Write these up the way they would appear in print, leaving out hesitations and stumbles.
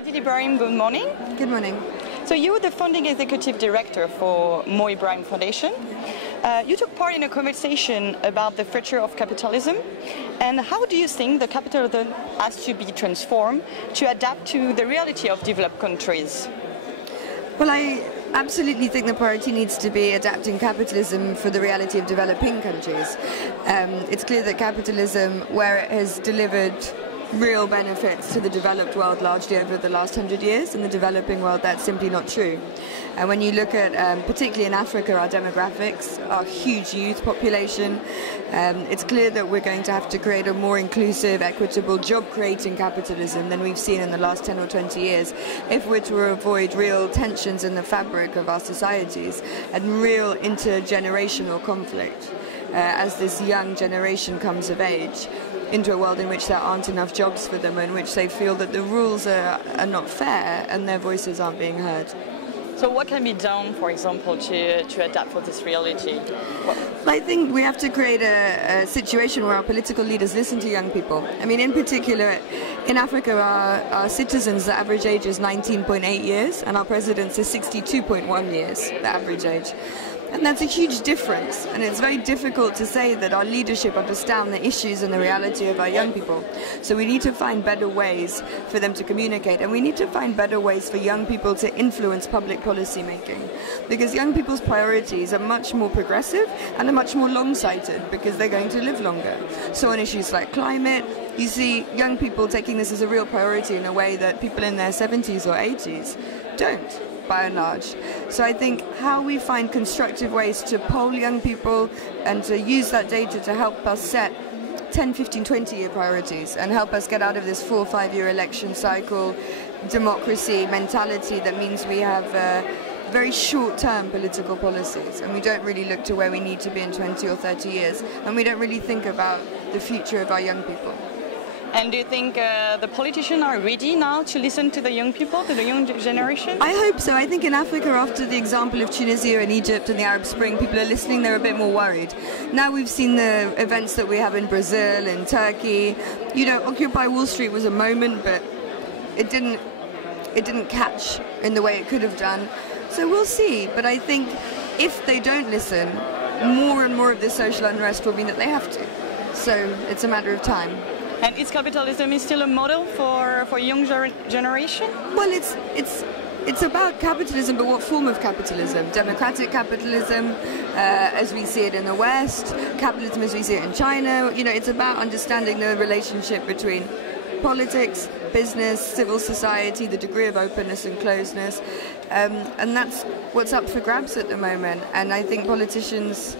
Hadeel Ibrahim, good morning. Good morning. So you are the founding executive director for Mo Ibrahim Foundation. You took part in a conversation about the future of capitalism, and how do you think the capitalism has to be transformed to adapt to the reality of developed countries? Well, I absolutely think the priority needs to be adapting capitalism for the reality of developing countries. It's clear that capitalism, where it has delivered real benefits to the developed world largely over the last 100 years, in the developing world that's simply not true. And when you look at, particularly in Africa, our demographics, our huge youth population, it's clear that we're going to have to create a more inclusive, equitable, job-creating capitalism than we've seen in the last 10 or 20 years if we're to avoid real tensions in the fabric of our societies and real intergenerational conflict as this young generation comes of age into a world in which there aren't enough jobs for them, in which they feel that the rules are not fair and their voices aren't being heard. So what can be done, for example, to adapt for this reality? I think we have to create a situation where our political leaders listen to young people. I mean, in particular, in Africa, our citizens, the average age is 19.8 years, and our presidents is 62.1 years, the average age. And that's a huge difference, and it's very difficult to say that our leadership understand the issues and the reality of our young people. So we need to find better ways for them to communicate, and we need to find better ways for young people to influence public policy making. Because young people's priorities are much more progressive and are much more long-sighted because they're going to live longer. So on issues like climate, you see young people taking this as a real priority in a way that people in their 70s or 80s don't, by and large. So I think how we find constructive ways to poll young people and to use that data to help us set 10, 15, 20-year priorities and help us get out of this 4 or 5-year election cycle democracy mentality that means we have very short-term political policies and we don't really look to where we need to be in 20 or 30 years, and we don't really think about the future of our young people. And do you think the politicians are ready now to listen to the young people, to the young generation? I hope so. I think in Africa, after the example of Tunisia and Egypt and the Arab Spring, people are listening, they're a bit more worried. Now we've seen the events that we have in Brazil, in Turkey. You know, Occupy Wall Street was a moment, but it didn't catch in the way it could have done. So we'll see. But I think if they don't listen, more and more of this social unrest will mean that they have to. So it's a matter of time. And is capitalism still a model for young generation? Well, it's about capitalism, but what form of capitalism? Democratic capitalism, as we see it in the West, capitalism as we see it in China. You know, it's about understanding the relationship between politics, business, civil society, the degree of openness and closeness, and that's what's up for grabs at the moment. And I think politicians.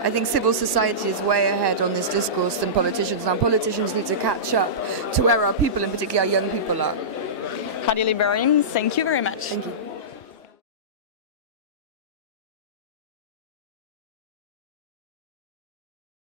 I think civil society is way ahead on this discourse than politicians. Now, politicians need to catch up to where our people, and particularly our young people, are. Hadeel Ibrahim, thank you very much. Thank you.